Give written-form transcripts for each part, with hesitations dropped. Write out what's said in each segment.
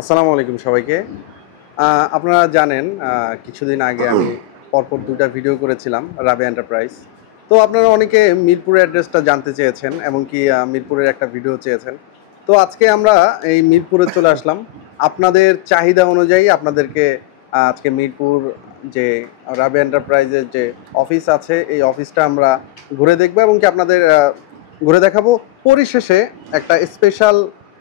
আসসালামু আলাইকুম সবাইকে। আপনারা জানেন কিছুদিন আগে আমি পরপর ২ টা ভিডিও করেছিলাম রাবে এন্টারপ্রাইজ। তো আপনারা অনেকে মিরপুরের অ্যাড্রেসটা জানতে চেয়েছেন এবং কি মিরপুরের একটা ভিডিও চেয়েছেন। তো আজকে আমরা এই মিরপুরে চলে আসলাম। আপনাদের চাহিদা অনুযায়ী আপনাদেরকে আজকে মিরপুর যে রাবে এন্টারপ্রাইজের যে অফিস আছে, এই অফিসটা আমরা ঘুরে দেখব এবং কি আপনাদের ঘুরে দেখাবো। পরিশেষে একটা স্পেশাল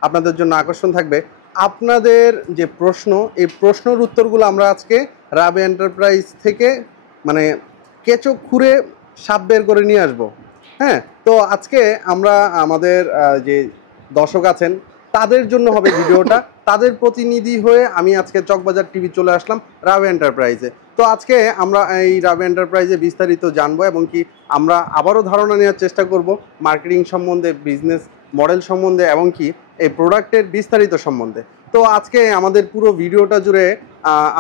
আপনাদের জন্য আকর্ষণ থাকবে। আপনাদের যে প্রশ্ন, এই প্রশ্নের উত্তরগুলো আমরা আজকে রাবে এন্টারপ্রাইজ থেকে মানে কেঁচো খুঁড়ে সাপ বের করে নিয়ে আসব। হ্যাঁ, তো আজকে আমরা আমাদের যে দর্শক আছেন তাদের জন্য হবে ভিডিওটা। তাদের প্রতিনিধি হয়ে আমি আজকে চকবাজার টিভি চলে আসলাম রাবে এন্টারপ্রাইজে। তো আজকে আমরা এই রাবে এন্টারপ্রাইজে বিস্তারিত জানবো এবং কি আমরা আবারও ধারণা নেওয়ার চেষ্টা করব মার্কেটিং সম্বন্ধে, বিজনেস মডেল সম্বন্ধে এবং কি এই প্রোডাক্টের বিস্তারিত সম্বন্ধে। তো আজকে আমাদের পুরো ভিডিওটা জুড়ে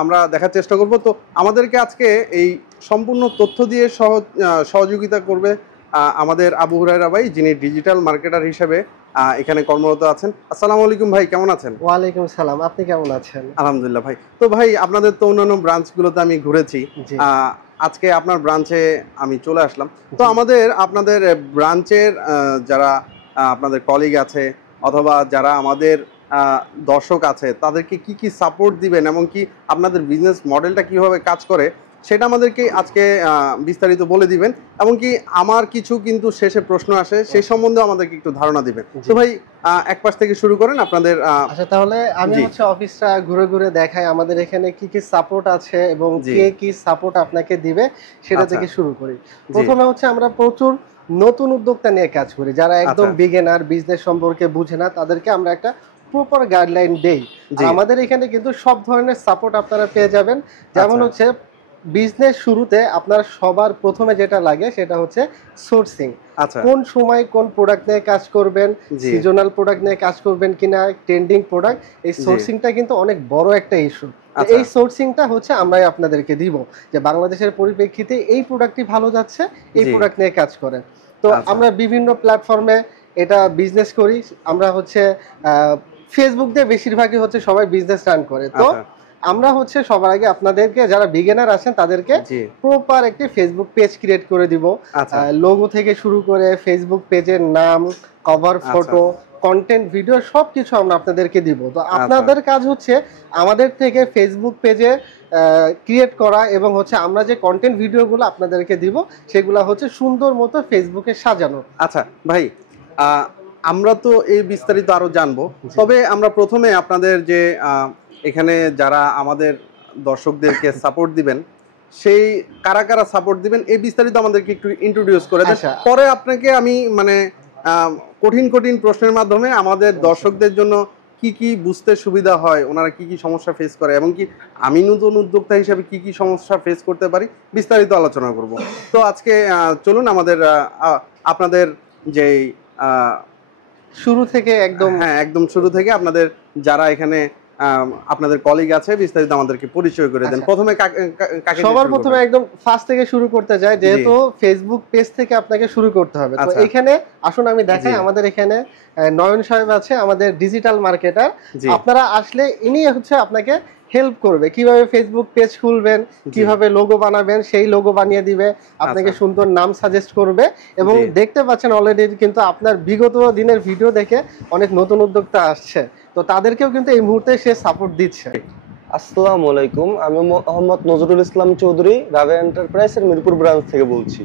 আমরা দেখার চেষ্টা করব। তো আমাদেরকে আজকে এই সম্পূর্ণ তথ্য দিয়ে সহযোগিতা করবে আমাদের আবু হুরায়রা ভাই, যিনি ডিজিটাল মার্কেটার হিসেবে এখানে কর্মরত আছেন। আসসালামু আলাইকুম ভাই, কেমন আছেন? ওয়ালাইকুম সালাম, আপনি কেমন আছেন? আলহামদুলিল্লাহ ভাই। তো ভাই, আপনাদের তো অন্যান্য ব্রাঞ্চগুলোতে আমি ঘুরেছি, জি। আজকে আপনার ব্রাঞ্চে আমি চলে আসলাম। তো আপনাদের ব্রাঞ্চের যারা আপনাদের কলিগ আছে অথবা যারা আমাদের দর্শক আছে, তাদেরকে কি কি সাপোর্ট দিবেন এবং কি আপনাদের বিজনেস মডেলটা কিভাবে কাজ করে সেটা আমাদেরকে আজকে বিস্তারিত বলে দিবেন এবং কি আমার কিছু কিন্তু শেষে প্রশ্ন আসে, সেই সম্বন্ধে আমাদেরকে একটু ধারণা দিবেন। তো ভাই, এক পাশ থেকে শুরু করেন আপনাদের। আচ্ছা, তাহলে আমি অফিসটা ঘুরে ঘুরে দেখাই আমাদের এখানে কি কি সাপোর্ট আছে এবং কে কি সাপোর্ট আপনাকে দিবে সেটা থেকে শুরু করি। প্রথমে আমরা প্রচুর নতুন উদ্যোক্তা নিয়ে কাজ করি, যারা একদম বিগিনার, বিজনেস সম্পর্কে বুঝে না, তাদেরকে আমরা একটা প্রপার গাইডলাইন দেই। আমাদের এখানে কিন্তু সব ধরনের সাপোর্ট আপনারা পেয়ে যাবেন। যেমন বিজনেস শুরুতে আপনার সবার প্রথমে যেটা লাগে সেটা হচ্ছে সোর্সিং। কোন সময় কোন প্রোডাক্ট নিয়ে কাজ করবেন, সিজনাল প্রোডাক্ট নিয়ে কাজ করবেন কিনা, ট্রেন্ডিং প্রোডাক্ট, এই সোর্সিংটা কিন্তু অনেক বড় একটা ইস্যু। এই সোর্সিংটা আমরাই আপনাদেরকে দিব, যে বাংলাদেশের পরিপ্রেক্ষিতে এই প্রোডাক্টটি ভালো যাচ্ছে, এই প্রোডাক্ট নিয়ে কাজ করেন। তো আমরা বিভিন্ন প্ল্যাটফর্মে এটা বিজনেস করি। আমরা ফেসবুক দিয়ে বেশিরভাগই সবাই বিজনেস রান করে। তো আমরা সবার আগে আপনাদেরকে, যারা বিগিনার আছেন, তাদেরকে প্রপার একটি ফেসবুক পেজ ক্রিয়েট করে দিব। লোগো থেকে শুরু করে ফেসবুক পেজের নাম, কভার ফটো, কন্টেন্ট, ভিডিও সবকিছু আমরা আপনাদেরকে দিব। তো আপনাদের কাজ আমাদের থেকে ফেসবুক পেজে ক্রিয়েট করা এবং আমরা যে কন্টেন্ট ভিডিওগুলো আপনাদেরকে দিব সেগুলো সুন্দর মতো ফেসবুকে সাজানো। আচ্ছা ভাই, আমরা তো এই বিস্তারিত আরো জানবো, তবে আমরা প্রথমে আপনাদের যে এখানে যারা আমাদের দর্শকদেরকে সাপোর্ট দিবেন, সেই কারা কারা সাপোর্ট দিবেন এই বিস্তারিত আমাদেরকে একটু ইন্ট্রোডিউস করে দেন। পরে আপনাকে আমি কঠিন কঠিন প্রশ্নের মাধ্যমে আমাদের দর্শকদের জন্য কি কি বুঝতে সুবিধা হয়, ওনারা কি কি সমস্যা ফেস করে এবং কি আমি নতুন উদ্যোক্তা হিসেবে কি কি সমস্যা ফেস করতে পারি বিস্তারিত আলোচনা করব। তো আজকে চলুন আমাদের আপনাদের যেই শুরু থেকে একদম শুরু থেকে আপনাদের যারা এখানে আপনাদের কলিগ আছে বিস্তারিত আমাদেরকে পরিচয় করে দেন। প্রথমে সবার প্রথমে একদম ফার্স্ট থেকে শুরু করতে যায়, যেহেতু ফেসবুক পেজ থেকে আপনাকে শুরু করতে হবে। তো এখানে আসুন আমি দেখাই, আমাদের এখানে নয়ন সাহেব আছে, আমাদের ডিজিটাল মার্কেটার। আপনারা আসলে ইনি আপনাকে হেল্প করবে কিভাবে ফেসবুক পেজ খুলবেন, কিভাবে লোগো বানাবেন, সেই লোগো বানিয়ে দিবে, আপনাকে সুন্দর নাম সাজেস্ট করবে। এবং দেখতে পাচ্ছেন অলরেডি কিন্তু আপনার বিগত দিনের ভিডিও দেখে অনেক নতুন উদ্যোক্তা আসছে, তো তাদেরকেও কিন্তু এই মুহূর্তে সে সাপোর্ট দিচ্ছে। আসসালামু আলাইকুম, আমি মোহাম্মদ নজরুল ইসলাম চৌধুরী, রাবে এন্টারপ্রাইজের মিরপুর ব্রাঞ্চ থেকে বলছি।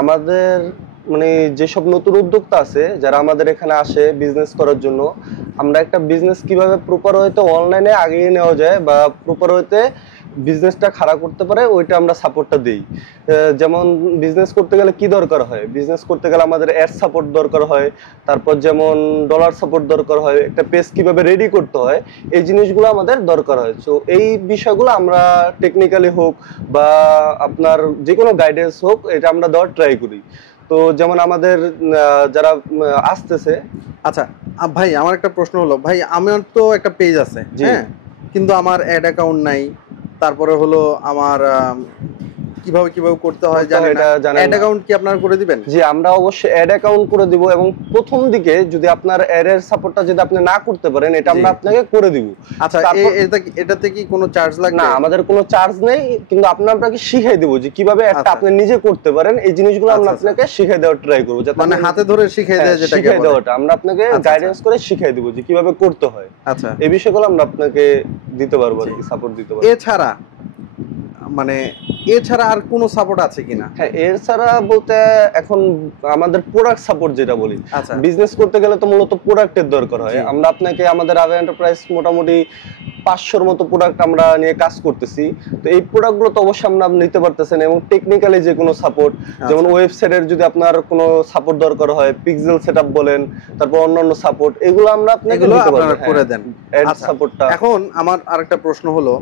আমাদের যেসব নতুন উদ্যোক্তা আছে যারা আমাদের এখানে আসে বিজনেস করার জন্য, আমরা একটা বিজনেস কিভাবে প্রপার হইতে অনলাইনে আগিয়ে নেওয়া যায় বা প্রপার হইতে বিজনেসটা খাড়া করতে পারে, ওইটা আমরা সাপোর্টটা দিই। যেমন বিজনেস করতে গেলে কি দরকার হয়, বিজনেস করতে গেলে আমাদের অ্যাড সাপোর্ট দরকার হয়, তারপর যেমন ডলার সাপোর্ট দরকার হয়, একটা পেজ কিভাবে রেডি করতে হয়, এই জিনিসগুলো আমাদের দরকার হয়। তো এই বিষয়গুলো আমরা টেকনিক্যালি হোক বা আপনার যে কোনো গাইডেন্স হোক, এটা আমরা দেওয়ার ট্রাই করি। তো যেমন আমাদের যারা আসতেছে। আচ্ছা ভাই, আমার একটা প্রশ্ন হলো, ভাই আমার তো একটা পেজ আছে, হ্যাঁ, কিন্তু আমার অ্যাড অ্যাকাউন্ট নাই, তারপরে হলো আমার কিভাবে কিভাবে করতে হয় জানেন না, অ্যাড অ্যাকাউন্ট কি আপনারা করে দিবেন? জি, আমরা অবশ্যই অ্যাড অ্যাকাউন্ট করে দিব, এবং প্রথম দিকে যদি আপনার অ্যাড এর সাপোর্টটা যদি আপনি না করতে পারেন, এটা আমরা আপনাকে করে দিব। আচ্ছা, এটাতে কি কোনো চার্জ লাগবে? না, আমাদের কোনো চার্জ নেই, কিন্তু আপনাকে শিখিয়ে দেব যে কিভাবে অ্যাডটা আপনি নিজে করতে পারেন। এই জিনিসগুলো আমরা আপনাকে শিখিয়ে দেওয়ার ট্রাই করব, যাতে মানে হাতে ধরে শিখিয়ে দেয়, যেটাকে শিখিয়ে দেওয়াটা আমরা আপনাকে গাইডেন্স করে শিখিয়ে দেব যে কিভাবে করতে হয়। আচ্ছা, এই বিষয়গুলো আমরা আপনাকে দিতে পারবো, আর কি সাপোর্ট দিতে পারবো। এছাড়া আর কোনো সাপোর্ট আছে কিনা? হ্যাঁ, এছাড়া বলতে এখন আমাদের প্রোডাক্ট সাপোর্ট যেটা বলি, বিজনেস করতে গেলে তো মূলত প্রোডাক্টের দরকার হয়। আমরা আপনাকে আমাদের রাভে এন্টারপ্রাইজ মোটামুটি 500-র মতো প্রোডাক্ট আমরা নিয়ে কাজ করতেছি। তো এই প্রোডাক্টগুলো তো অবশ্যই আমরা নিতে পারতেছেন, এবং টেকনিক্যালি যে কোনো সাপোর্ট, যেমন ওয়েবসাইটের যদি আপনার কোনো সাপোর্ট দরকার হয়, পিক্সেল সেটআপ বলেন, তারপর অন্যান্য সাপোর্ট, এগুলো আমরা আপনাকে দিতে পারবো, করে দেন অ্যাড সাপোর্টটা। এখন আমার আরেকটা প্রশ্ন হলো,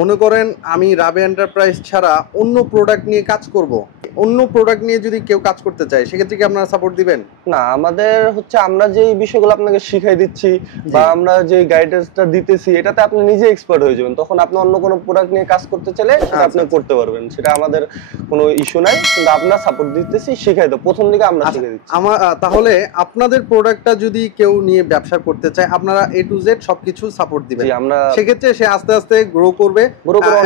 মনে করেন আমি রাভে এন্টারপ্রাইজ ছাড়া অন্য প্রোডাক্ট নিয়ে কাজ করব, অন্য প্রোডাক্ট নিয়ে যদি কেউ কাজ করতে চায়, সেক্ষেত্রে কি আপনারা সাপোর্ট দিবেন? না, আমাদের হচ্ছে আমরা যে বিষয়গুলো আপনাকে শিখাই দিচ্ছি বা আমরা যে গাইডেন্সটা দিতেছি, এটাতে আপনি নিজে এক্সপার্ট হয়ে যাবেন। তখন আপনি অন্য কোনো প্রোডাক্ট নিয়ে কাজ করতে চাইলে সেটা আপনি করতে পারবেন, সেটা আমাদের কোনো ইস্যু নাই। কিন্তু আমরা সাপোর্ট দিতেছি, শিখাই দাও, প্রথম দিকে আমরা শিখাই দিচ্ছি। তাহলে আপনাদের প্রোডাক্টটা যদি কেউ নিয়ে ব্যবসা করতে চায়, আপনারা A to Z সবকিছু সাপোর্ট দিবেন। আমরা সেক্ষেত্রে সে আস্তে আস্তে গ্রো করবে,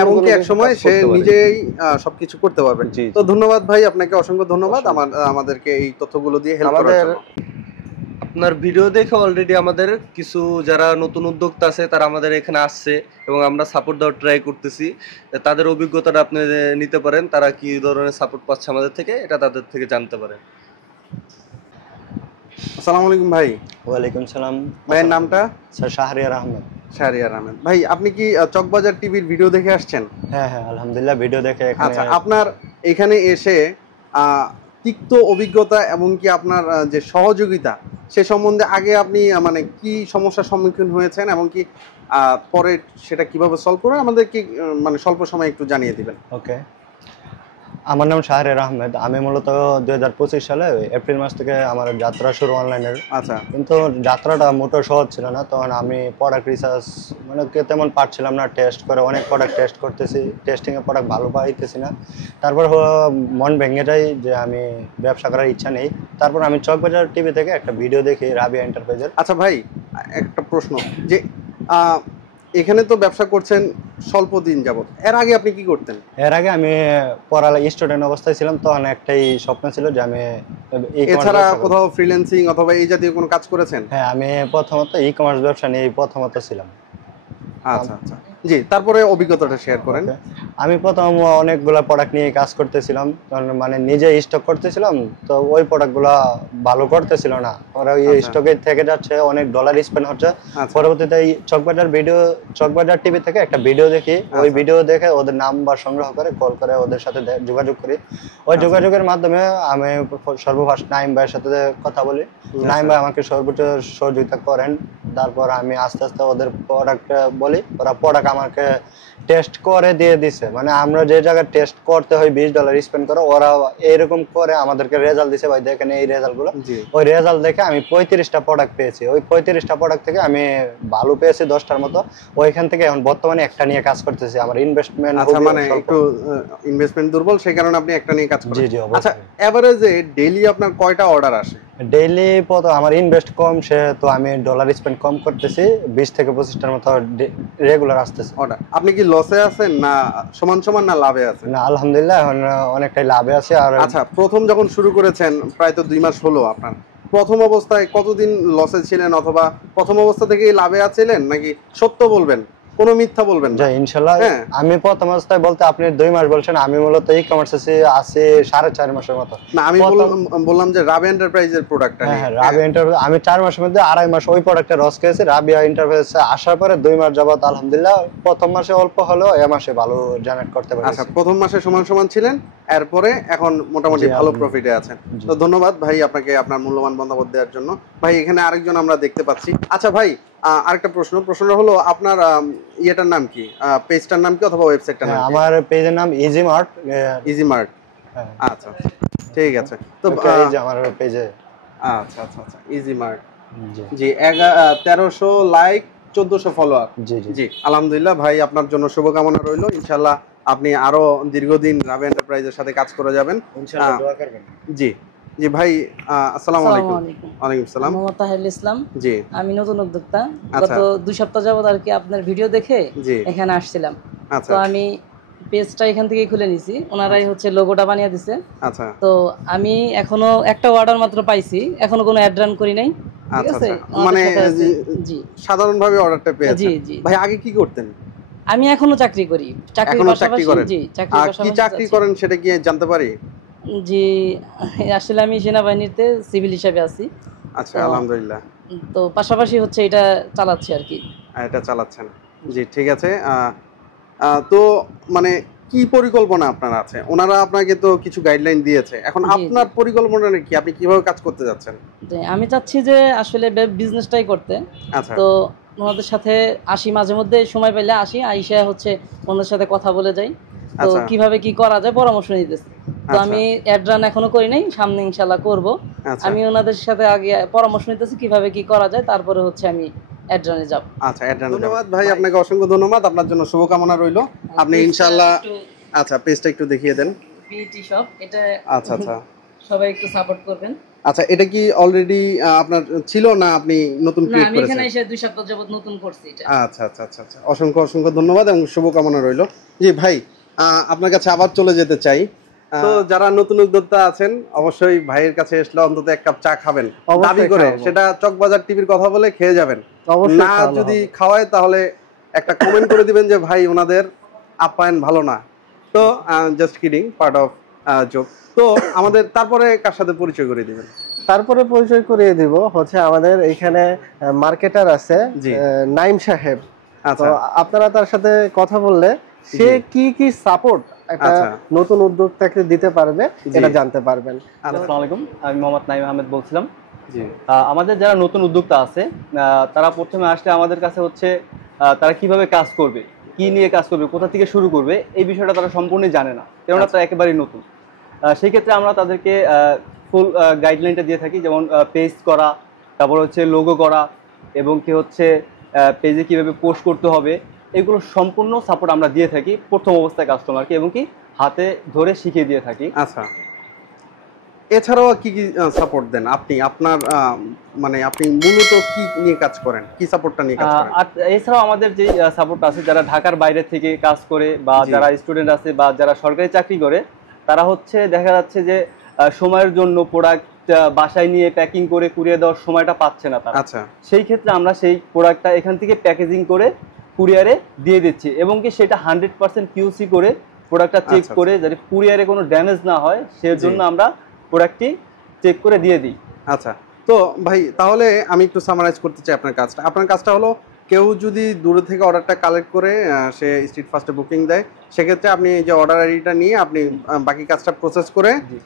এবং কি এক সময় সে নিজেই সবকিছু করতে পারবে। তো ধন্যবাদ ভাই, আপনাকে অসংখ্য ধন্যবাদ আমাদেরকে এই তথ্যগুলো দিয়ে হেল্প করার জন্য। আপনার ভিডিও দেখে অলরেডি আমাদের কিছু যারা নতুন উদ্যোক্তা আছে তারা আমাদের এখানে আসছে, এবং আমরা সাপোর্ট দেওয়ার ট্রাই করতেছি। তাদের অভিজ্ঞতাটা আপনি নিতে পারেন, তারা কি ধরনের সাপোর্ট পাচ্ছে আমাদের থেকে, এটা তাদের থেকে জানতে পারেন। আসসালামু আলাইকুম ভাই। ওয়ালাইকুম সালাম। ভাইয়ের নামটা? স্যার শাহরিয়ার আহমেদ। শাহরিয়ার আহমেদ ভাই, আপনি কি চকবাজার টিভির ভিডিও দেখে আসছেন? হ্যাঁ হ্যাঁ, আলহামদুলিল্লাহ ভিডিও দেখে এখানে। আচ্ছা, আপনার এখানে এসে তিক্ত অভিজ্ঞতা এবং কি আপনার যে সহযোগিতা, সে সম্বন্ধে আগে আপনি মানে কি সমস্যার সম্মুখীন হয়েছেন, এবং কি পরে সেটা কিভাবে সলভ করে আমাদের কি মানে স্বল্প সময় একটু জানিয়ে দিবেন? ওকে, আমার নাম শাহরিয়ার আহমেদ। আমি মূলত 2025 সালে এপ্রিল মাস থেকে আমার যাত্রা শুরু অনলাইনের। আচ্ছা, কিন্তু যাত্রাটা মোটেও সহজ ছিল না। তখন আমি প্রোডাক্ট রিসার্চ মানে তেমন পারছিলাম না, টেস্ট করে অনেক প্রোডাক্ট টেস্ট করতেছি, টেস্টিংয়ে প্রোডাক্ট ভালো পাইতেছি না। তারপর মন ভেঙে যায় যে আমি ব্যবসা করার ইচ্ছা নেই। তারপর আমি চকবাজার টিভি থেকে একটা ভিডিও দেখি রাবিয়া এন্টারপ্রাইজের। আচ্ছা ভাই, একটা প্রশ্ন, যে এখানে তো ব্যবসা করছেন স্বল্প দিন যাবত, এর আগে আপনি কি করতেন? এর আগে আমি স্টুডেন্ট অবস্থায় ছিলাম, তখন একটাই স্বপ্ন ছিল যে আমি এছাড়া কোথাও ফ্রিল্যান্সিং অথবা এই জাতীয় কোনো কাজ করেছেন? হ্যাঁ, আমি প্রথমত ই-কমার্স ব্যবসা নিয়ে প্রথমত ছিলাম। আচ্ছা আচ্ছা, জি, তারপরে অভিজ্ঞতাটা শেয়ার করেন। আমি প্রথম অনেকগুলা প্রোডাক্ট নিয়ে কাজ করতেছিলাম, মানে নিজে স্টক করতেছিলাম, তো ওই প্রোডাক্টগুলো ভালো করতেছিল না। ওরা ওই স্টকে থেকে যাচ্ছে, অনেক ডলার স্পেন্ড হচ্ছে। পরবর্তীতে এই চকবাজার টিভি থেকে একটা ভিডিও দেখি, ওই ভিডিও দেখে ওদের নাম্বার সংগ্রহ করে কল করে ওদের সাথে যোগাযোগ করি। ওই যোগাযোগের মাধ্যমে আমি সর্বফার্স্ট নাইম ভাইয়ের সাথে কথা বলি। নাইম ভাই আমাকে সর্বোচ্চ সহযোগিতা করেন। তারপর আমি আস্তে আস্তে ওদের প্রোডাক্ট বলি, ওরা প্রোডাক্ট আমাকে টেস্ট করে দিয়ে দিছে। মানে আমরা যে জায়গায় টেস্ট করতে হয় $20 স্পেন্ড করে, ওরা এরকম করে আমাদেরকে রেজাল্ট দিছে, ভাই দেখেন এই রেজাল্টগুলো। ওই রেজাল্ট দেখে আমি 35টা প্রোডাক্ট পেয়েছি। ওই 35টা প্রোডাক্ট থেকে আমি ভালো পেয়েছি 10টার মতো। ওইখান থেকে এখন বর্তমানে একটা নিয়ে কাজ করতেছি। আমার ইনভেস্টমেন্ট মানে একটু ইনভেস্টমেন্ট দুর্বল, সেই কারণে আপনি একটা নিয়ে কাজ করেন। জি জি, আচ্ছা, এভারেজে ডেইলি আপনার কয়টা অর্ডার আসে? ডেইলি আমার ইনভেস্ট কম, সেহেতু আমি ডলার স্পেন্ড কম করতেছি। 20 থেকে 25টার মতো রেগুলার আসতেছে অর্ডার। আপনি কি লসে আছেন না সমান সমান না লাভে আছেন? না, আলহামদুলিল্লাহ এখন অনেকটাই লাভে আছে। আর আচ্ছা, প্রথম যখন শুরু করেছেন, প্রায় তো 2 মাস হলো, আপনার প্রথম অবস্থায় কতদিন লসে ছিলেন, অথবা প্রথম অবস্থা থেকেই লাভে আছিলেন, নাকি সত্য বলবেন, কোনো মিথ্যা বলবেন না? ইনশাআল্লাহ আমি প্রথম অবস্থায় বলতে আপনি 2 মাস বলছেন, আমি মূলত ই-কমার্সে আছি 4.5 মাসের মতো। না, আমি বললাম যে রাবি এন্টারপ্রাইজের প্রোডাক্টটা নিয়ে। হ্যাঁ, রাবি এন্টারপ্রাইজ আমি 4 মাসের মধ্যে 2.5 মাস ওই প্রোডাক্টে লস খেয়েছি। রাবিয়া এন্টারপ্রাইজে আসার পরে 2 মাস যাবত আলহামদুলিল্লাহ প্রথম মাসে অল্প হলেও এই মাসে ভালো জেনারেট করতে পারছি। আচ্ছা, প্রথম মাসে সমান সমান ছিলেন, এরপরে এখন মোটামুটি ভালো প্রফিটে আছেন। তো ধন্যবাদ ভাই আপনাকে আপনার মূল্যবান মতামত দেওয়ার জন্য। ভাই, এখানে আরেকজন আমরা দেখতে পাচ্ছি। আচ্ছা ভাই, আরেকটা প্রশ্নটা হলো, আপনার ইয়েটার নাম কি, পেজটার নাম কি, অথবা ওয়েবসাইটটার নাম কি? আমার পেজের নাম ইজি মার্ট। ইজি মার্ট, আচ্ছা ঠিক আছে। তো আমার পেজে আচ্ছা আচ্ছা আচ্ছা, ইজি মার্ট, জি, 1300 লাইক, 1400 ফলোয়ার। জি জি, আলহামদুলিল্লাহ ভাই, আপনার জন্য শুভকামনা রইল। ইনশাআল্লাহ আপনি আরো দীর্ঘদিন রাবে এন্টারপ্রাইজের সাথে কাজ করে যাবেন ইনশাআল্লাহ দোয়া করবেন। জি জি ভাই, আসসালামু আলাইকুম। ওয়ালাইকুম আসসালাম। মোহাম্মদ তাহেরুল ইসলাম। জি, আমি নতুন উদ্যোক্তা। আচ্ছা। গত 2 সপ্তাহ যাবত আর কি আপনার ভিডিও দেখে জি, এখানে আসছিলাম। আচ্ছা তো আমি পেজটা এখান থেকেই খুলে নিছি, ওনারাই হচ্ছে লোগোটা বানিয়ে দিছে। আচ্ছা তো আমি এখনো একটা অর্ডার মাত্র পাইছি, এখনো কোনো অ্যাড রান করি নাই। ঠিক আচ্ছা আছে, আচ্ছা, মানে জি সাধারণভাবে অর্ডারটা পেয়েছেন। জি জি। ভাই আগে কি করতেন? আমি এখনো চাকরি করি। চাকরির এখনো চাকরি পাশাপাশি করেন? জি, চাকরির কি পাশাপাশি চাকরি করেন সেটা কি জানতে পারি? জি, আসলে আমি সেনাবাহিনীতে সিভিল হিসাবে আছি। আচ্ছা, তো- আলহামদুলিল্লাহ। তো পাশাপাশি হচ্ছে এটা চালাচ্ছি আর কি। এটা চালাচ্ছেন। জি, ঠিক আছে। তো মানে কি পরিকল্পনা আপনার আছে? ওনারা আপনাকে তো কিছু গাইডলাইন দিয়েছে, এখন জি, জি। আপনার পরিকল্পনা কি? আপনি কিভাবে কাজ করতে যাচ্ছেন? যে আমি চাচ্ছি যে আসলে বিজনেসটাই করতে। আচ্ছা তো ওনাদের সাথে আসি, মাঝে মধ্যে সময় পেলে আসি, আইসা হচ্ছে ওনাদের সাথে কথা বলে যাই। তো আচ্ছা। কিভাবে কি করা যায় পরামর্শ নিতেছি। তো আচ্ছা। আমি অ্যাড রান এখনো করি নাই, সামনে ইনশাল্লাহ করব। আচ্ছা আমি ওনাদের সাথে আগে পরামর্শ নিতেছি কিভাবে কি করা যায়, তারপরে হচ্ছে আমি অ্যাড রানে যাব। আচ্ছা, ধন্যবাদ ভাই, আপনাকে অসংখ্য ধন্যবাদ। আপনার জন্য শুভকামনা রইলো। আপনি ইনশাআল্লাহ আচ্ছা পেজটা একটু দেখিয়ে দেন। বিটি শপ, এটা আচ্ছা আচ্ছা সবাই একটু সাপোর্ট করবেন। আচ্ছা, এটা কি অলরেডি আপনার ছিল না আপনি নতুন না, ক্রিয়েট আমি করেছেন? এখানে এসে 2 সপ্তাহ যাবত নতুন করছি এটা। আচ্ছা আচ্ছা আচ্ছা আচ্ছা, অসংখ্য অসংখ্য ধন্যবাদ এবং শুভকামনা রইলো। জি ভাই, আপনার কাছে আবার চলে যেতে চাই। তো যারা নতুন উদ্যোক্তা আছেন অবশ্যই ভাইয়ের কাছে আসলে অন্তত এক কাপ চা খাবেন, অবশ্যই দাবি করে। খাওয়াবো। সেটা চকবাজার টিভির কথা বলে খেয়ে যাবেন। অবশ্যই না খাওয়ানো যদি হবে। খাওয়ায় তাহলে একটা কমেন্ট করে দিবেন যে ভাই ওনাদের আপ্যায়ন ভালো না। তো just kidding, part of joke. তো আমাদের তারপরে কার সাথে পরিচয় করে দিবেন? তারপরে পরিচয় করিয়ে দিব হচ্ছে আমাদের এখানে মার্কেটার আছে জি। নাইম সাহেব। তো আচ্ছা আপনারা তার সাথে কথা বললে সে কি কি সাপোর্ট একটা আচ্ছা। নতুন উদ্যোক্তাকে দিতে পারবে জি। এটা জানতে পারবেন। আসসালামু আলাইকুম, আমি মোহাম্মদ নাইম আহমেদ বলছিলাম। জি আমাদের যারা নতুন উদ্যোক্তা আছে তারা প্রথমে আসলে আমাদের কাছে হচ্ছে তারা কিভাবে কাজ করবে, কি নিয়ে কাজ করবে, কোথা থেকে শুরু করবে, এই বিষয়টা তারা সম্পূর্ণই জানে না, কেননা তারা একেবারেই নতুন। সেই ক্ষেত্রে আমরা তাদেরকে ফুল গাইডলাইনটা দিয়ে থাকি, যেমন পেজ করা, তারপর হচ্ছে লোগো করা, এবং কি হচ্ছে পেজে কিভাবে পোস্ট করতে হবে, এগুলো সম্পূর্ণ সাপোর্ট আমরা দিয়ে থাকি প্রথম অবস্থায় কাস্টমারকে, এবং কি হাতে ধরে শিখিয়ে দিয়ে থাকি। আচ্ছা, এছাড়াও কি কি সাপোর্ট দেন আপনি? আপনার মানে আপনি মূলত কি নিয়ে কাজ করেন, কি সাপোর্টটা নিয়ে কাজ করেন? আর এছাড়াও আমাদের যে সাপোর্ট আছে, যারা ঢাকার বাইরে থেকে কাজ করে বা জি। যারা স্টুডেন্ট আছে বা যারা সরকারি চাকরি করে, তারা হচ্ছে দেখা যাচ্ছে যে সময়ের জন্য প্রোডাক্ট বাসায় নিয়ে প্যাকিং করে কুরিয়ার দেওয়ার সময়টা পাচ্ছে না তারা। আচ্ছা সেই ক্ষেত্রে আমরা সেই প্রোডাক্টটা এখান থেকে প্যাকেজিং করে কুরিয়ারে দিয়ে দিচ্ছি, এবং কি সেটা 100% কিউসি করে প্রোডাক্টটা চেক আচ্ছা, করে যাতে কুরিয়ারে কোনো ড্যামেজ না হয়, সেজন্য জি। আমরা প্রোডাক্টটি চেক করে দিয়ে দিই। আচ্ছা, তো ভাই তাহলে আমি একটু সামারাইজ করতে চাই আপনার কাজটা। আপনার কাজটা হলো কেউ যদি দূরে থেকে অর্ডারটা কালেক্ট করে সে স্ট্রিট ফার্স্টে বুকিং দেয়, সেক্ষেত্রে আপনি এই যে অর্ডার আইডিটা নিয়ে আপনি বাকি কাজটা প্রসেস করে জি।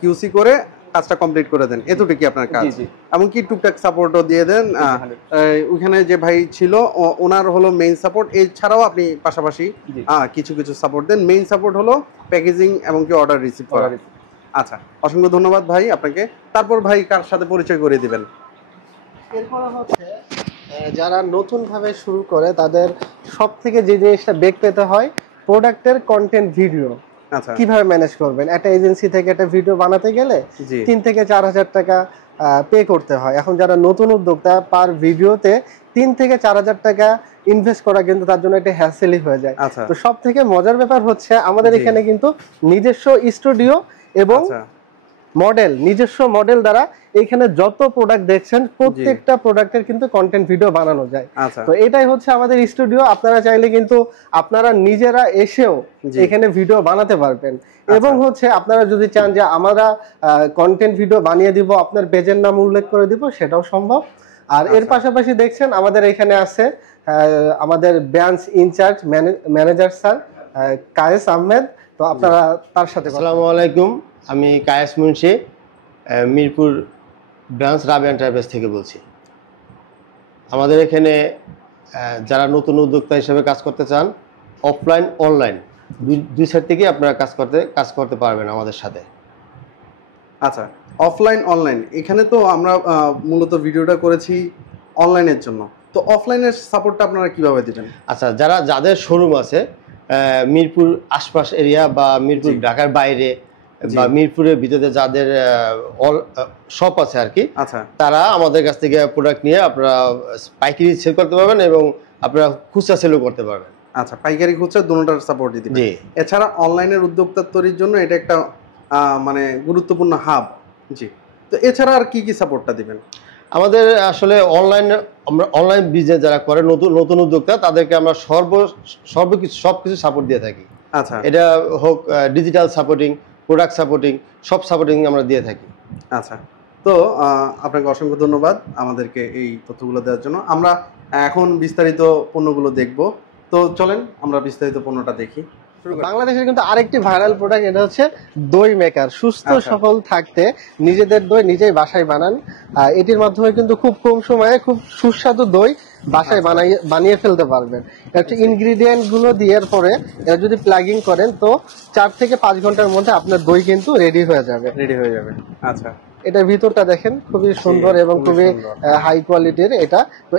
কিউসি করে কাজটা কমপ্লিট করে দেন, এতটুকুই আপনার কাজ। জি, জি। এমনকি টুকটাক সাপোর্টও দিয়ে দেন। ওইখানে যে ভাই ছিল ওনার হলো মেইন সাপোর্ট, এছাড়াও আপনি পাশাপাশি জি। কিছু কিছু সাপোর্ট দেন। মেইন সাপোর্ট হলো প্যাকেজিং এমনকি অর্ডার রিসিভ করা। আচ্ছা, অসংখ্য ধন্যবাদ ভাই আপনাকে। তারপর ভাই কার সাথে পরিচয় করে দিবেন? এরপরে হচ্ছে যারা নতুন ভাবে শুরু করে তাদের সব থেকে যে জিনিসটা বেগ পেতে হয় প্রোডাক্টের কন্টেন্ট ভিডিও আচ্ছা কিভাবে ম্যানেজ করবেন। একটা এজেন্সি থেকে একটা ভিডিও বানাতে গেলে জি 3 থেকে 4,000 টাকা পে করতে হয়। এখন যারা নতুন উদ্যোক্তা পার ভিডিওতে 3 থেকে 4,000 টাকা ইনভেস্ট করা কিন্তু তার জন্য একটা হ্যাসেলই হয়ে যায়। আচ্ছা তো সব থেকে মজার ব্যাপার হচ্ছে আমাদের জি। এখানে কিন্তু নিজস্ব স্টুডিও এবং আচ্ছা মডেল, নিজস্ব মডেল দ্বারা এখানে যত প্রোডাক্ট দেখছেন প্রত্যেকটা প্রোডাক্টের কিন্তু কন্টেন্ট ভিডিও বানানো যায়। আচ্ছা তো এটাই হচ্ছে আমাদের স্টুডিও। আপনারা চাইলে কিন্তু আপনারা নিজেরা এসেও জি। এখানে ভিডিও বানাতে পারবেন। এবং হচ্ছে আপনারা যদি চান যে আমরা কন্টেন্ট ভিডিও বানিয়ে দিব, আপনার পেজের নাম উল্লেখ করে দিব, সেটাও সম্ভব। আর এর আচ্ছা। পাশাপাশি দেখছেন আমাদের এখানে আছে আমাদের branch incharge manager sir Kayes Ahmed. তো আপনারা তার সাথে কথা আসসালামু আলাইকুম, আমি কায়েস মুন্সি, মিরপুর ব্রাঞ্চ রাবে এন্টারপ্রাইজ থেকে বলছি। আমাদের এখানে যারা নতুন উদ্যোক্তা হিসেবে কাজ করতে চান, অফলাইন অনলাইন দুই সাইড থেকেই আপনারা কাজ করতে পারবেন আমাদের সাথে। আচ্ছা, অফলাইন অনলাইন, এখানে তো আমরা মূলত ভিডিওটা করেছি অনলাইনের জন্য, তো অফলাইনের সাপোর্টটা আপনারা কিভাবে দিবেন? আচ্ছা, যাদের শোরুম আছে মিরপুর আশপাশ এরিয়া বা মিরপুর ঢাকার বাইরে বা মিরপুরের ভিতরে যাদের শপ আছে আর কি, আচ্ছা, তারা আমাদের কাছ থেকে প্রোডাক্ট নিয়ে আপনারা পাইকারি সেল করতে পারবেন এবং আপনারা খুচরা সেলও করতে পারবেন। আচ্ছা, পাইকারি খুচরা দুটোটার সাপোর্ট দিতে পারেন। এছাড়া অনলাইনের উদ্যোক্তা তৈরির জন্য এটা একটা মানে গুরুত্বপূর্ণ হাব। জি, তো এছাড়া আর কি কি সাপোর্টটা দিবেন? আমাদের আসলে অনলাইন বিজনেস যারা করে নতুন উদ্যোক্তা, তাদেরকে আমরা সবকিছু সাপোর্ট দিয়ে থাকি। আচ্ছা, এটা হোক ডিজিটাল সাপোর্টিং, প্রোডাক্ট সাপোর্টিং, সব সাপোর্টিং আমরা দিয়ে থাকি। আচ্ছা, তো আপনাকে অসংখ্য ধন্যবাদ আমাদেরকে এই তথ্যগুলো দেওয়ার জন্য। আমরা এখন বিস্তারিত পণ্যগুলো দেখব, তো চলেন আমরা বিস্তারিত পণ্যটা দেখি। বাংলাদেশের কিন্তু আরেকটি ভাইরাল প্রোডাক্ট, এটা হচ্ছে দই মেকার। সুস্থ সফল থাকতে নিজেদের দই নিজেই বাসায় বানান। এটির মাধ্যমে কিন্তু খুব কম সময়ে খুব সুস্বাদু দই বাসায় বানিয়ে ফেলতে পারবেন। ইনগ্রিডিয়েন্ট গুলো দিয়ে পরে এটা যদি প্লাগিং করেন তো 4 থেকে 5 ঘন্টার মধ্যে আপনার দই কিন্তু রেডি হয়ে যাবে। আচ্ছা, এটার ভিতরটা দেখেন, খুবই সুন্দর এবং খুবই হাই কোয়ালিটির এটা। তো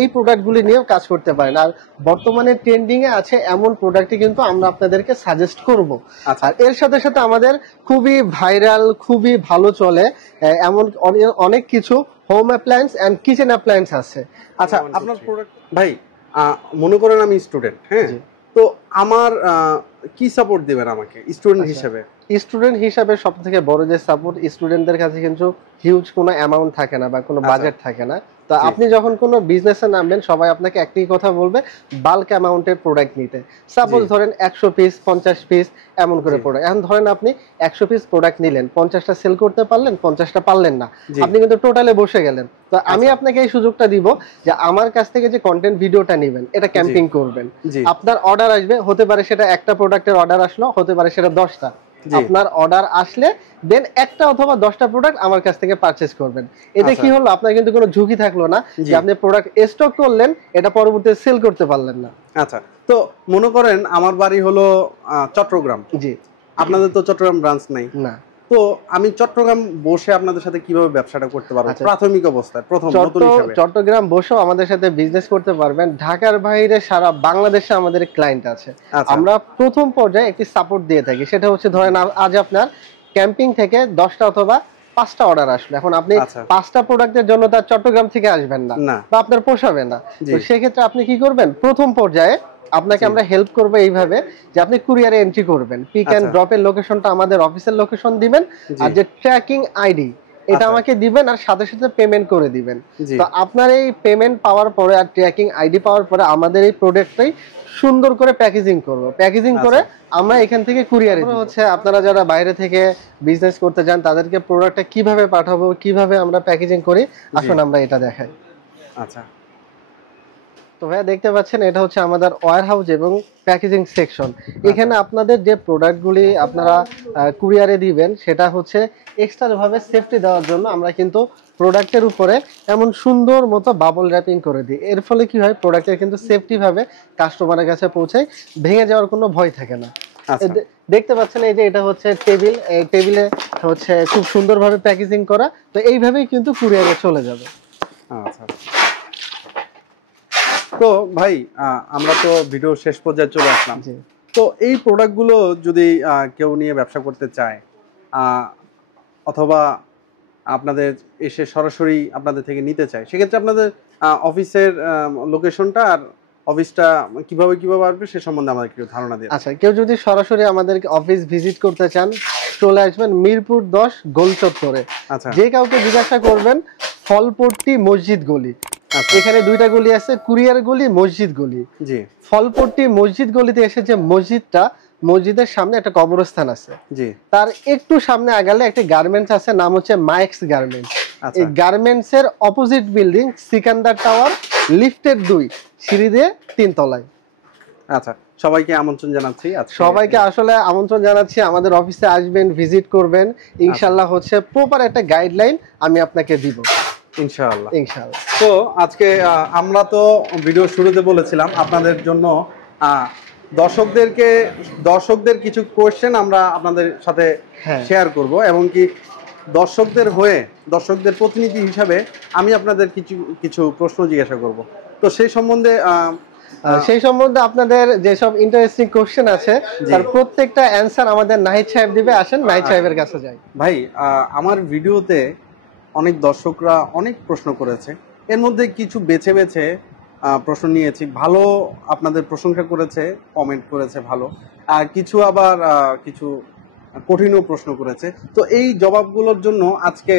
এই প্রোডাক্টগুলি নিয়েও কাজ করতে পারেন। আর বর্তমানে ট্রেন্ডিং এ আছে এমন প্রোডাক্টই কিন্তু আমরা আপনাদেরকে সাজেস্ট করব। আর এর সাথে সাথে আমাদের খুবই ভাইরাল, খুবই ভালো চলে এমন অনেক কিছু home appliance and kitchen appliance আছে। আচ্ছা, আপনার প্রোডাক্ট ভাই মনে করেন আমি স্টুডেন্ট, হ্যাঁ, তো আমার কি সাপোর্ট দিবেন আমাকে স্টুডেন্ট হিসেবে? স্টুডেন্ট হিসাবে সব থেকে বড় যে সাপোর্ট, স্টুডেন্টদের কাছে কিন্তু হিউজ কোনো অ্যামাউন্ট থাকে না বা কোনো বাজেট থাকে না। তো আপনি যখন কোনো বিজনেসে নামবেন সবাই আপনাকে একই কথা বলবে, বাল্ক অ্যামাউন্টের প্রোডাক্ট নিতে। সাপোজ ধরেন 100 পিস 50 পিস এমন করে প্রোডাক্ট। এখন ধরেন আপনি 100 পিস প্রোডাক্ট নিলেন, 50টা সেল করতে পারলেন, 50টা পারলেন না, আপনি কিন্তু টোটালে বসে গেলেন। তো আমি আপনাকে এই সুযোগটা দিব যে আমার কাছ থেকে যে কন্টেন্ট ভিডিওটা নেবেন এটা ক্যাম্পিং করবেন। আপনার অর্ডার আসবে, হতে পারে সেটা একটা প্রোডাক্টের অর্ডার আসলো, হতে পারে সেটা 10টা। আপনার অর্ডার আসলে দেন একটা অথবা 10টা প্রোডাক্ট আমার কাছ থেকে পারচেজ করবেন। এতে কি হলো, আপনার কিন্তু কোনো ঝুঁকি থাকলো না যে আপনি প্রোডাক্ট স্টক করলেন, এটা পরবর্তীতে সেল করতে পারলেন না। আচ্ছা, তো মনে করেন আমার বাড়ি হলো চট্টগ্রাম। জি, আপনাদের তো চট্টগ্রাম ব্রাঞ্চ নাই না। তো আমি চট্টগ্রাম বসে আপনাদের সাথে কিভাবে ব্যবসাটা করতে পারবো প্রাথমিক অবস্থায়? চট্টগ্রাম বসেও আমাদের সাথে বিজনেস করতে পারবেন। ঢাকার বাইরে সারা বাংলাদেশে আমাদের ক্লায়েন্ট আছে। আমরা প্রথম পর্যায়ে একটি সাপোর্ট দিয়ে থাকি, সেটা হচ্ছে ধরেন আজ আপনার ক্যাম্পিং থেকে 10টা অথবা 5টা অর্ডার আসলো। এখন আপনি 5টা প্রোডাক্টের জন্য তার চট্টগ্রাম থেকে আসবেন না বা আপনার পোষাবে না। তো সেক্ষেত্রে আপনি কি করবেন, প্রথম পর্যায়ে আপনাকে আমরা হেল্প করবো এইভাবে যে আপনি কুরিয়ারে এন্ট্রি করবেন, পিক এন্ড ড্রপের লোকেশনটা আমাদের অফিসের লোকেশন দিবেন, আর যে ট্র্যাকিং আইডি এটা আমাকে দিবেন, আর সাথে সাথে পেমেন্ট করে দিবেন। তো আপনার এই পেমেন্ট পাওয়ার পরে আর ট্র্যাকিং আইডি পাওয়ার পরে আমাদের এই প্রোডাক্টটাই সুন্দর করে প্যাকেজিং করব। প্যাকেজিং করে আমরা এখান থেকে কুরিয়ারে হচ্ছে আপনারা যারা বাইরে থেকে বিজনেস করতে চান তাদেরকে প্রোডাক্টটা কিভাবে পাঠাবো, কিভাবে আমরা প্যাকেজিং করি, আসুন আমরা এটা দেখাই। আচ্ছা, তো ভাইয়া দেখতে পাচ্ছেন এটা হচ্ছে আমাদের ওয়্যার হাউস এবং প্যাকেজিং সেকশন। এখানে আপনাদের যে প্রোডাক্টগুলি আপনারা কুরিয়ারে দিবেন সেটা হচ্ছে এক্সট্রা ভাবে সেফটি দেওয়ার জন্য আমরা কিন্তু প্রোডাক্টের উপরে এমন সুন্দর মতো বাবল র্যাপিং করে দিই। এর ফলে কি হয়, প্রোডাক্টের কিন্তু সেফটি ভাবে কাস্টমারের কাছে পৌঁছায়, ভেঙে যাওয়ার কোনো ভয় থাকে না। দেখতে পাচ্ছেন এই যে এটা হচ্ছে টেবিল, এই টেবিলে হচ্ছে খুব সুন্দরভাবে প্যাকেজিং করা। তো এইভাবেই কিন্তু কুরিয়ারে চলে যাবে। আচ্ছা, তো ভাই আমরা তো ভিডিও শেষ পর্যায়ে চলে আসলাম। তো এই প্রোডাক্টগুলো যদি কেউ নিয়ে ব্যবসা করতে চায় অথবা আপনাদের এসে সরাসরি আপনাদের থেকে নিতে চায়, সেক্ষেত্রে আপনাদের অফিসের লোকেশনটা আর অফিসটা কিভাবে আসবে সে সম্বন্ধে আমাদের একটু ধারণা দিন। আচ্ছা, কেউ যদি সরাসরি আমাদের অফিস ভিজিট করতে চান চলে আসবেন মিরপুর 10 গোল চত্বরে। আচ্ছা, যে কাউকে জিজ্ঞাসা করবেন ফলপট্টি মসজিদ গলি, এখানে দুইটা গলি আছে, কুরিয়ার গলি, মসজিদ গলি। জি, ফলপট্টি মসজিদ গলিতে এসে যে মসজিদটা, মসজিদের সামনে একটা কবরস্থান আছে, জি, তার একটু সামনে আগালে একটা গার্মেন্টস আছে, নাম হচ্ছে মাইক্স গার্মেন্টস। এই গার্মেন্টস এর অপোজিট বিল্ডিং সিকান্দার টাওয়ার, লিফটের 2 সিঁড়ি দিয়ে 3 তলায়। আচ্ছা, সবাইকে আমন্ত্রণ জানাচ্ছি। সবাইকে আসলে আমন্ত্রণ জানাচ্ছি, আমাদের অফিসে আসবেন, ভিজিট করবেন, ইনশাআল্লাহ হচ্ছে প্রপার একটা গাইডলাইন আমি আপনাকে দিব ইনশাআল্লাহ। তো আজকে আমরা তো ভিডিও শুরুতে বলেছিলাম আপনাদের জন্য দর্শকদের কিছু কোয়েশ্চেন আমরা আপনাদের সাথে শেয়ার করব, এবং কি দর্শকদের প্রতিনিধি হিসাবে আমি আপনাদের কিছু প্রশ্ন জিজ্ঞাসা করব। তো সেই সম্বন্ধে সেই সম্বন্ধে আপনাদের যেসব ইন্টারেস্টিং কোশ্চেন আছে তার প্রত্যেকটা অ্যানসার আমাদের নাহিদ সাহেব দিবে। আসেন নাহিদ সাহেবের কাছে যাই। ভাই, আমার ভিডিওতে অনেক দর্শকরা অনেক প্রশ্ন করেছে, এর মধ্যে কিছু বেছে বেছে প্রশ্ন নিয়েছি। ভালো আপনাদের প্রশংসা করেছে, কমেন্ট করেছে ভালো, আর কিছু আবার কিছু কঠিনও প্রশ্ন করেছে। তো এই জবাবগুলোর জন্য আজকে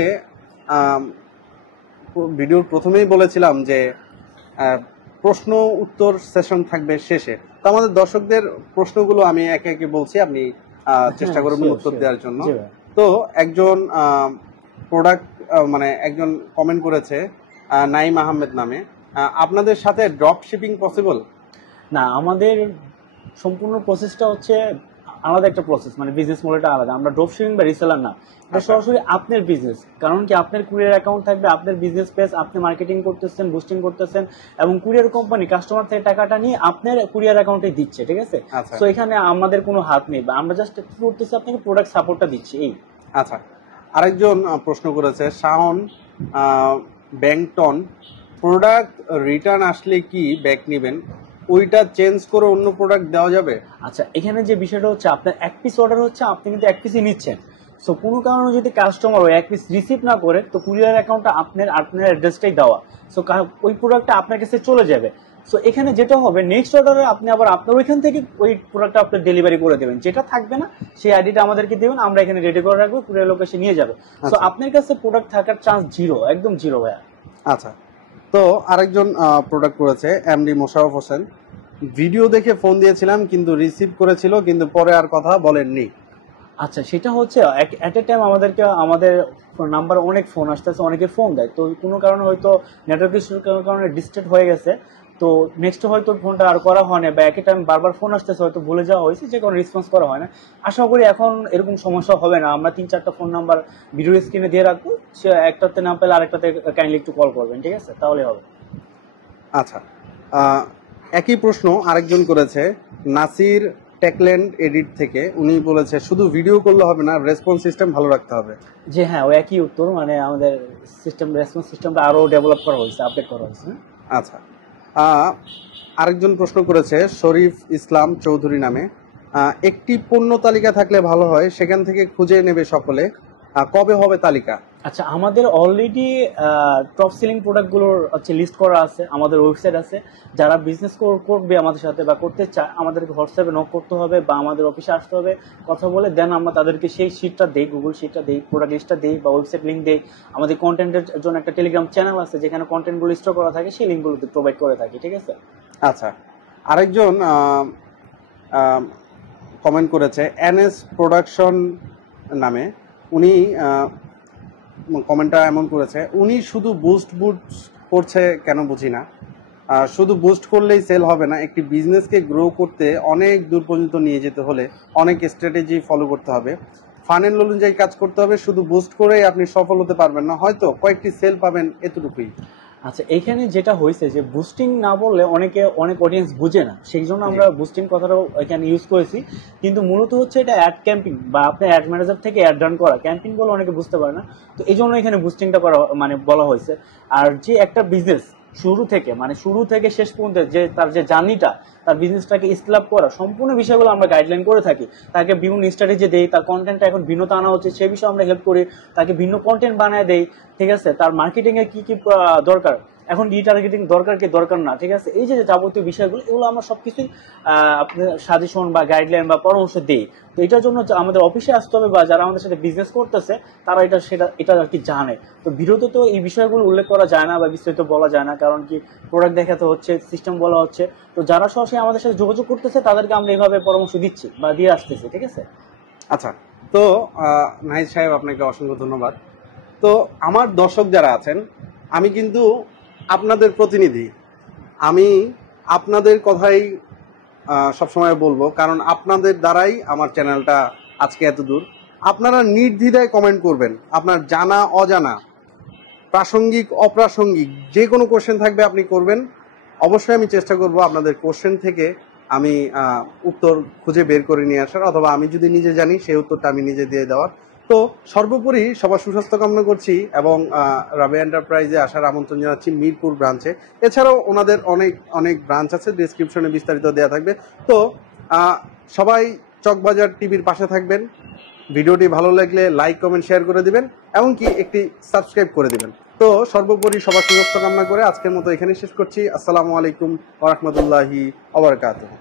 ভিডিওর প্রথমেই বলেছিলাম যে প্রশ্ন উত্তর সেশন থাকবে শেষে। তো আমাদের দর্শকদের প্রশ্নগুলো আমি একে একে বলছি, আপনি চেষ্টা করবেন উত্তর দেওয়ার জন্য। তো একজন প্রোডাক্ট মানে একজন কমেন্ট করেছে নাইম আহমেদ নামে, আপনাদের সাথে ড্রপ শিপিং পসিবল? না, আমাদের সম্পূর্ণ প্রসেসটা হচ্ছে আলাদা একটা প্রসেস, মানে বিজনেস মডেলটা আলাদা। আমরা ড্রপ শিপিং বা রিসেলার না, এটা সরাসরি আপনার বিজনেস। কারণ কি, আপনার কুরিয়ার অ্যাকাউন্ট থাকবে, আপনার বিজনেস পেজ, আপনি মার্কেটিং করতেছেন, বুস্টিং করতেছেন, এবং কুরিয়ার কোম্পানি কাস্টমার থেকে টাকাটা নিয়ে আপনার কুরিয়ার অ্যাকাউন্টে দিচ্ছে, ঠিক আছে? তো এখানে আমাদের কোনো হাত নেই, বা আমরা জাস্ট কি করতেছি, আপনাকে প্রোডাক্ট সাপোর্টটা দিচ্ছি এই। আচ্ছা, আরেকজন প্রশ্ন করেছে শাওন ব্যাংটন, প্রোডাক্ট রিটার্ন আসলে কি ব্যাক নেবেন, ওইটা চেঞ্জ করে অন্য প্রোডাক্ট দেওয়া যাবে? আচ্ছা, এখানে যে বিষয়টা হচ্ছে, আপনার এক পিস অর্ডার হচ্ছে, আপনি কিন্তু এক পিসই নিচ্ছেন। সো কোনো কারণে যদি কাস্টমার ওই এক পিস রিসিভ না করে, তো কুরিয়ার অ্যাকাউন্টটা আপনার অ্যাড্রেসটাই দেওয়া, সো ওই প্রোডাক্টটা আপনার কাছে চলে যাবে। সো এখানে যেটা হবে, নেক্সট অর্ডারে আপনি আবার আপনার ওইখান থেকে ওই প্রোডাক্টটা আপনার ডেলিভারি করে দেবেন। যেটা থাকবে না সেই আইডিটা আমাদেরকে দেবেন, আমরা এখানে রেডি করে রাখবো, কুরিয়ার লোক এসে নিয়ে যাবে। সো আপনার কাছে প্রোডাক্ট থাকার চান্স জিরো, একদম জিরো ভাইয়া। আচ্ছা, তো আরেকজন প্রোডাক্ট করেছে এমডি মোশাররফ হোসেন, ভিডিও দেখে ফোন দিয়েছিলাম কিন্তু রিসিভ করেছিল, কিন্তু পরে আর কথা বলেননি। আচ্ছা, সেটা হচ্ছে এট এ টাইম আমাদের নাম্বার অনেক ফোন আসতেছে, অনেকে ফোন দেয়, তো কোনো কারণে হয়তো নেটওয়ার্ক ইস্যুর কারণে ডিস্ট্রাক্ট হয়ে গেছে, তো নেক্সট হয়তো ফোনটা আর করা হয় না, বা একই টাইম বারবার ফোন আসতেছে, হয়তো ভুলে যাওয়া হয়েছে, যে কোনো রেসপন্স করা হয় না। আশা করি এখন এরকম সমস্যা হবে না। আমরা 3-4টা ফোন নাম্বার ভিডিও স্ক্রিনে দিয়ে রাখবো, সে একটাতে না পেলে আরেকটাতে কাইন্ডলি একটু কল করবেন, ঠিক আছে? তাহলে হবে। আচ্ছা, একই প্রশ্ন আরেকজন করেছে নাসির টেকল্যান্ড এডিট থেকে, উনি বলেছে শুধু ভিডিও করলে হবে না, রেসপন্স সিস্টেম ভালো রাখতে হবে। যে হ্যাঁ, ওই একই উত্তর, মানে আমাদের সিস্টেম রেসপন্স সিস্টেমটা আরো ডেভেলপ করা হয়েছে, আপডেট করা হয়েছে। আচ্ছা, আরেকজন প্রশ্ন করেছে শরীফ ইসলাম চৌধুরী নামে, একটি পণ্য তালিকা থাকলে ভালো হয়, সেখান থেকে খুঁজে নেবে সকলে, কবে হবে তালিকা? আচ্ছা, আমাদের অলরেডি টপ সেলিং প্রোডাক্টগুলোর হচ্ছে লিস্ট করা আছে, আমাদের ওয়েবসাইট আছে। যারা বিজনেস করবে আমাদের সাথে বা করতে চায়, আমাদেরকে হোয়াটসঅ্যাপে নক করতে হবে বা আমাদের অফিসে আসতে হবে, কথা বলে দেন আমরা তাদেরকে সেই শিটটা দেই, গুগল শিটটা দেই, প্রোডাক্ট লিস্টটা দেই বা ওয়েবসাইট লিঙ্ক দেই। আমাদের কন্টেন্টের জন্য একটা টেলিগ্রাম চ্যানেল আছে, যেখানে কন্টেন্টগুলো স্টোর করা থাকে, সেই লিঙ্কগুলো প্রোভাইড করে থাকি, ঠিক আছে? আচ্ছা, আরেকজন কমেন্ট করেছে এনএস প্রোডাকশন নামে, উনি কমেন্টটা এমন করেছে, উনি শুধু বুস্ট করছে কেন বুঝি না, শুধু বুস্ট করলেই সেল হবে না, একটি বিজনেসকে গ্রো করতে অনেক দূর পর্যন্ত নিয়ে যেতে হলে অনেক স্ট্র্যাটেজি ফলো করতে হবে, ফানেল অনুযায়ী কাজ করতে হবে, শুধু বুস্ট করেই আপনি সফল হতে পারবেন না, হয়তো কয়েকটি সেল পাবেন, এতটুকুই। আচ্ছা, এখানে যেটা হয়েছে যে বুস্টিং না বললে অনেক অডিয়েন্স বুঝে না, সেই জন্য আমরা বুস্টিং কথাটাও এখানে ইউজ করেছি। কিন্তু মূলত হচ্ছে এটা অ্যাড ক্যাম্পিং বা আপনার অ্যাড ম্যানেজার থেকে অ্যাড রান করা, ক্যাম্পিং বলে অনেকে বুঝতে পারে না, তো এই জন্য এখানে বুস্টিংটা করা মানে বলা হয়েছে। আর যে একটা বিজনেস শুরু থেকে শেষ পর্যন্ত যে তার যে জার্নিটা, তার বিজনেসটাকে স্কেল আপ করা, সম্পূর্ণ বিষয়গুলো আমরা গাইডলাইন করে থাকি। তাকে বিভিন্ন স্ট্র্যাটেজি দেই, তার কন্টেন্টটা এখন ভিন্নতা আনা হচ্ছে সেই বিষয়ে আমরা হেল্প করি, তাকে ভিন্ন কন্টেন্ট বানায় দেই, ঠিক আছে? তার মার্কেটিং এ কি কি দরকার, এখন রিটার্গেটিং দরকার কি দরকার না, ঠিক আছে? এই যে যাবতীয় বিষয়গুলো, এগুলো আমরা সবকিছুই আপনার সাজেশন বা গাইডলাইন বা পরামর্শ দিই। তো এটার জন্য আমাদের অফিসে আসতে হবে, বা যারা আমাদের সাথে বিজনেস করতেছে তারা এটা আর কি জানে। তো ভিডিওতে তো এই বিষয়গুলো উল্লেখ করা যায় না বা বিস্তারিত বলা যায় না, কারণ কি প্রোডাক্ট দেখাতে হচ্ছে, সিস্টেম বলা হচ্ছে। তো যারা সরাসরি আমাদের সাথে যোগাযোগ করতেছে তাদেরকে আমরা এইভাবে পরামর্শ দিচ্ছি বা দিয়ে আসতেছি, ঠিক আছে? আচ্ছা, তো নাহিদ সাহেব আপনাকে অসংখ্য ধন্যবাদ। তো আমার দর্শক যারা আছেন, আমি কিন্তু আপনাদের প্রতিনিধি, আমি আপনাদের কথাই সবসময় বলবো, কারণ আপনাদের দ্বারাই আমার চ্যানেলটা আজকে এত দূর। আপনারা নির্দ্বিধায় কমেন্ট করবেন, আপনার জানা অজানা, প্রাসঙ্গিক অপ্রাসঙ্গিক যে কোনো কোশ্চেন থাকবে আপনি করবেন। অবশ্যই আমি চেষ্টা করব আপনাদের কোশ্চেন থেকে আমি উত্তর খুঁজে বের করে নিয়ে আসার, অথবা আমি যদি নিজে জানি সেই উত্তরটা আমি নিজে দিয়ে দেওয়ার। তো সর্বোপরি সবার সুস্বাস্থ্য কামনা করছি এবং রাবেয়া এন্টারপ্রাইজে আসার আমন্ত্রণ জানাচ্ছি মিরপুর ব্রাঞ্চে। এছাড়াও ওনাদের অনেক অনেক ব্রাঞ্চ আছে, ডিসক্রিপশনে বিস্তারিত দেওয়া থাকবে। তো সবাই চকবাজার টিভির পাশে থাকবেন। ভিডিওটি ভালো লাগলে লাইক কমেন্ট শেয়ার করে দিবেন, এমনকি একটি সাবস্ক্রাইব করে দিবেন। তো সর্বোপরি সবার সুস্বাস্থ্য কামনা করে আজকের মতো এখানে শেষ করছি। আসসালামু আলাইকুম ওয়া রাহমাতুল্লাহি ওয়া বারাকাতুহু।